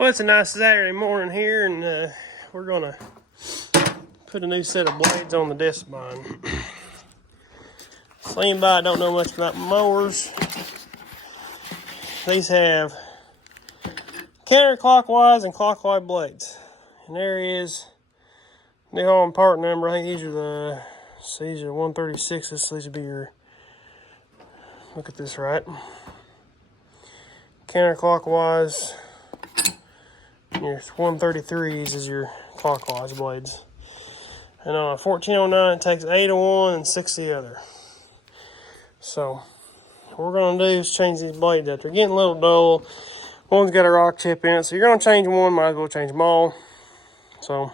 Well, it's a nice Saturday morning here, and we're gonna put a new set of blades on the Discbine. So anybody don't know much about mowers, these have counterclockwise and clockwise blades. And there is New Holland part number. I think these are these are 136s. So these would be your, look at this right. Counterclockwise. Your 133s is your clockwise blades. And on a 1409, it takes 8 of one and 6 of the other. So, what we're going to do is change these blades up. They're getting a little dull. One's got a rock chip in it, so you're going to change one, might as well change them all. So,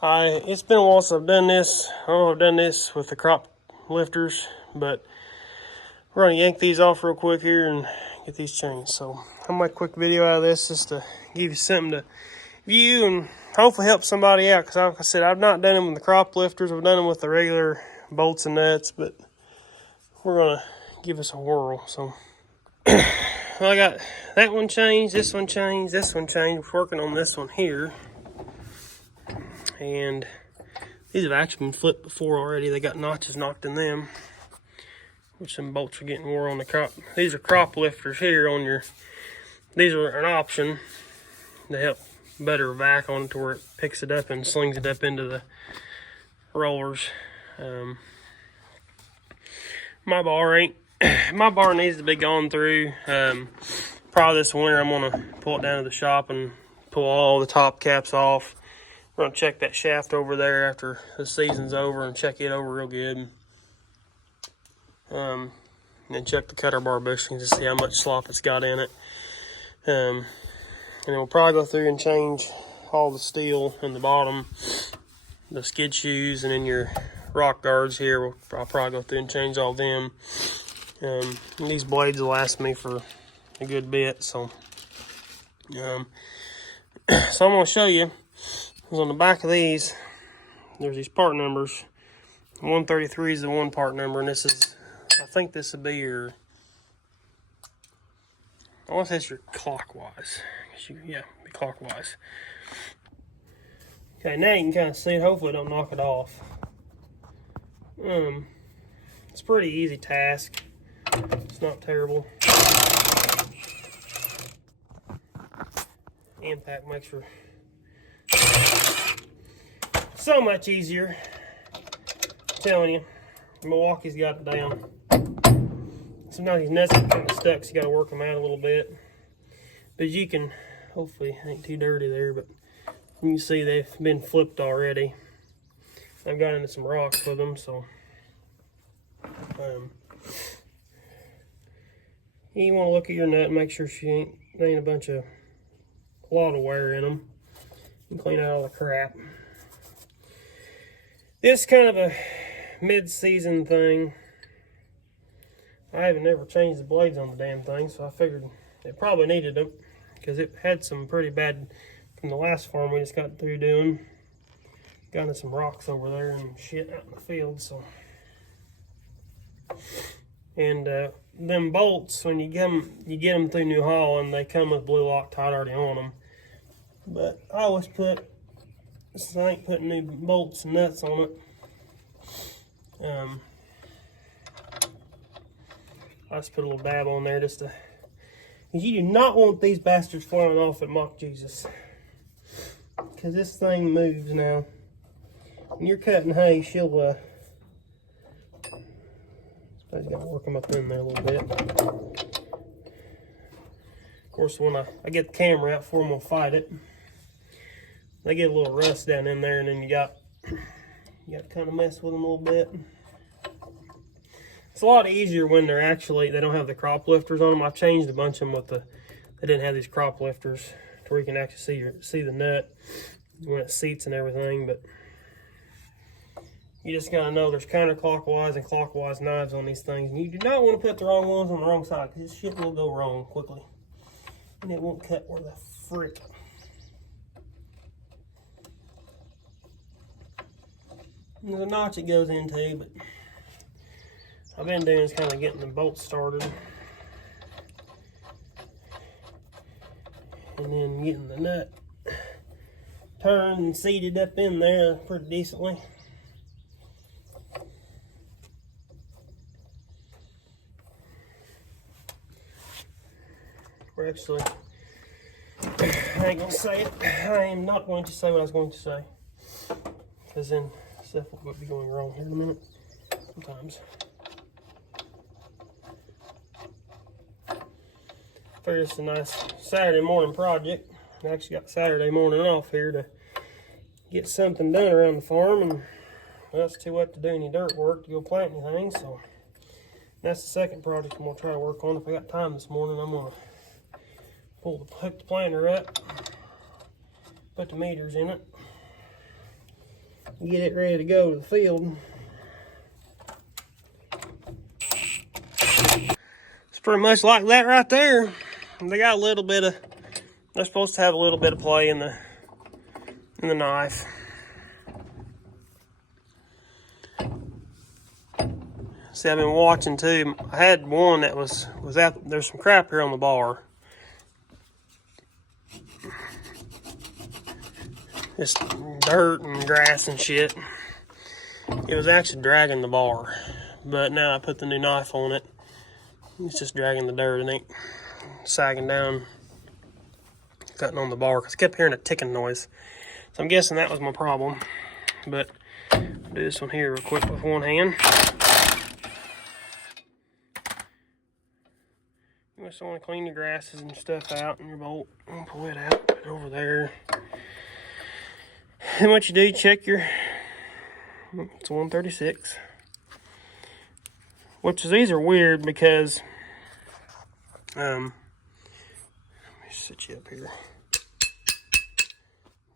it's been a while since I've done this. I don't know if I've done this with the crop lifters, but we're going to yank these off real quick here and get these changed. So, I'll make a quick video out of this just to give you something to view and hopefully help somebody out. Because like I said, I've not done them with the crop lifters. I've done them with the regular bolts and nuts, but we're going to give us a whirl. So, well, I got that one changed, this one changed, this one changed. We're working on this one here. And these have actually been flipped before already. They got notches knocked in them, which some bolts are getting wore on the crop. These are crop lifters here on your, these are an option to help better vac on it to where it picks it up and slings it up into the rollers. My bar needs to be gone through. Probably this winter I'm gonna pull it down to the shop and pull all the top caps off. We're gonna check that shaft over there after the season's over and check it over real good. And then check the cutter bar bushings to see how much slop it's got in it. And then we'll probably go through and change all the steel in the bottom, the skid shoes, and then your rock guards here. I'll probably go through and change all them. And these blades will last me for a good bit. So, so I'm going to show you. Because on the back of these, there's these part numbers. 133 is the one part number, and this is, I think this would be your, I want to say it's your clockwise. Yeah, be clockwise. Okay, now you can kind of see it. Hopefully it don't knock it off. It's a pretty easy task. It's not terrible. Impact makes for so much easier. I'm telling you, Milwaukee's got it down. Sometimes these nuts are kind of stuck, so you got to work them out a little bit. But you can, hopefully, it ain't too dirty there, but you can see they've been flipped already. I've got into some rocks with them, so you want to look at your nut and make sure there ain't a lot of wear in them. You can clean out all the crap. This is kind of a mid-season thing. I haven't ever changed the blades on the damn thing, so I figured it probably needed them because it had some pretty bad from the last farm we just got through doing. Got into some rocks over there and shit out in the field, so. And them bolts, when you get them through New Holland, they come with blue Loctite already on them. But I always put, since I ain't putting new bolts and nuts on it, I just put a little dab on there just to, because you do not want these bastards flying off at Mock Jesus. Because this thing moves now. When you're cutting hay, she'll, suppose you got to work them up in there a little bit. Of course, when I get the camera out for them, I'll fight it. They get a little rust down in there, and then you got to kind of mess with them a little bit. It's a lot easier when they don't have the crop lifters on them. I've changed a bunch of them they didn't have these crop lifters to where you can actually see the nut when it seats and everything. But you just gotta know there's counterclockwise and clockwise knives on these things, and you do not want to put the wrong ones on the wrong side because this shit will go wrong quickly, and it won't cut where the frick. There's a notch it goes into, but I've been doing is kind of getting the bolts started. and then getting the nut turned and seated up in there pretty decently. We're actually, I ain't gonna say it. I am not going to say what I was going to say, because then stuff will be going wrong here in a minute sometimes. Figured it's a nice Saturday morning project. I actually got Saturday morning off here to get something done around the farm, and well, it's too wet to do any dirt work to go plant anything, so that's the second project I'm gonna try to work on. If I got time this morning, I'm gonna hook the planter up, put the meters in it, get it ready to go to the field. It's pretty much like that right there. They got a little bit of, they're supposed to have a little bit of play in the knife. See, I've been watching too. I had one that was out. There's some crap here on the bar. Just dirt and grass and shit. It was actually dragging the bar, but now I put the new knife on it. It's just dragging the dirt and ain't sagging down, cutting on the bar, because I kept hearing a ticking noise. So I'm guessing that was my problem. But I'll do this one here real quick with one hand. You just want to clean your grasses and stuff out and your bolt. I'll pull it out, put it over there. And what you do, check your, it's a 136. Which is, these are weird because, let me sit you up here.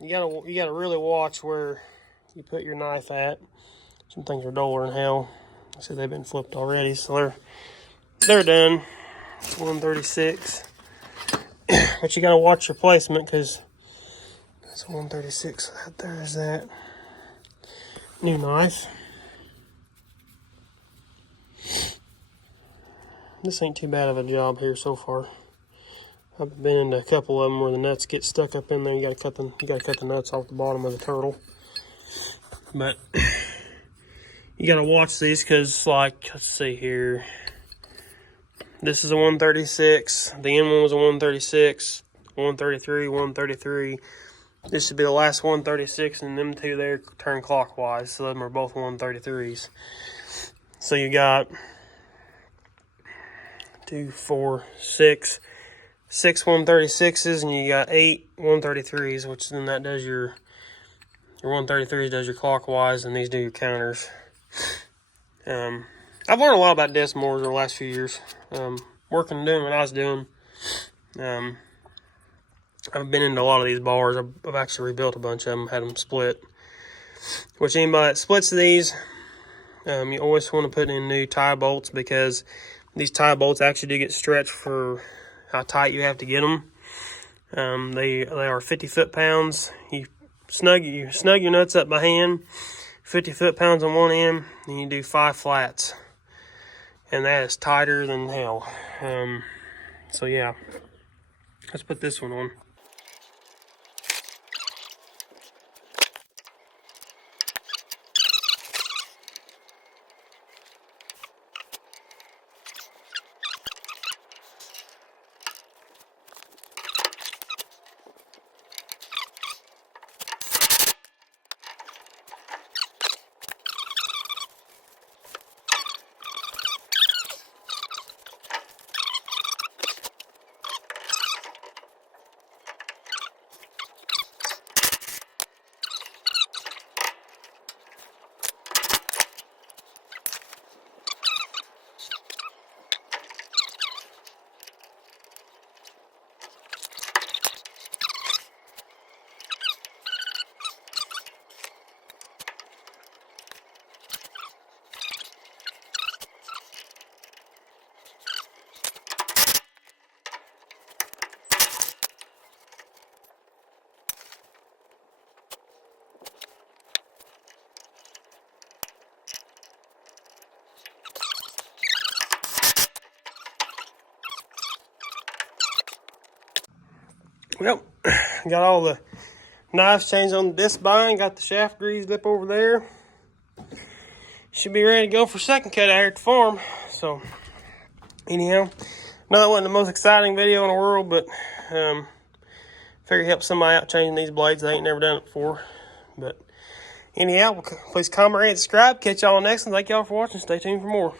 You gotta really watch where you put your knife at. Some things are duller than hell. I see they've been flipped already, so they're done. 136. But you gotta watch your placement, because that's 136. There's that new knife. This ain't too bad of a job here so far. I've been into a couple of them where the nuts get stuck up in there. You gotta cut the nuts off the bottom of the turtle. But you gotta watch these, because, like, let's see here. This is a 136. The end one was a 136, 133, 133. This should be the last 136, and them two there turn clockwise. So them are both 133s. So you got 2, 4, 6 136s, and you got 8 133s, which then that does your 133s does your clockwise, and these do your counters. I've learned a lot about decimals over the last few years. Working and doing what I was doing. I've been into a lot of these bars. I've actually rebuilt a bunch of them, had them split. Which, anybody that splits these, you always want to put in new tie bolts, because these tie bolts actually do get stretched for how tight you have to get them. They are 50 foot-pounds. You snug your nuts up by hand, 50 foot-pounds on one end, and you do 5 flats. And that is tighter than hell. So yeah, let's put this one on. Well, got all the knives changed on the disc bind. Got the shaft greased up over there. Should be ready to go for second cut out here at the farm. So, anyhow, no, that wasn't the most exciting video in the world, but figure help somebody out changing these blades. They ain't never done it before. But anyhow, please comment, rate, subscribe. Catch y'all on the next one. Thank y'all for watching. Stay tuned for more.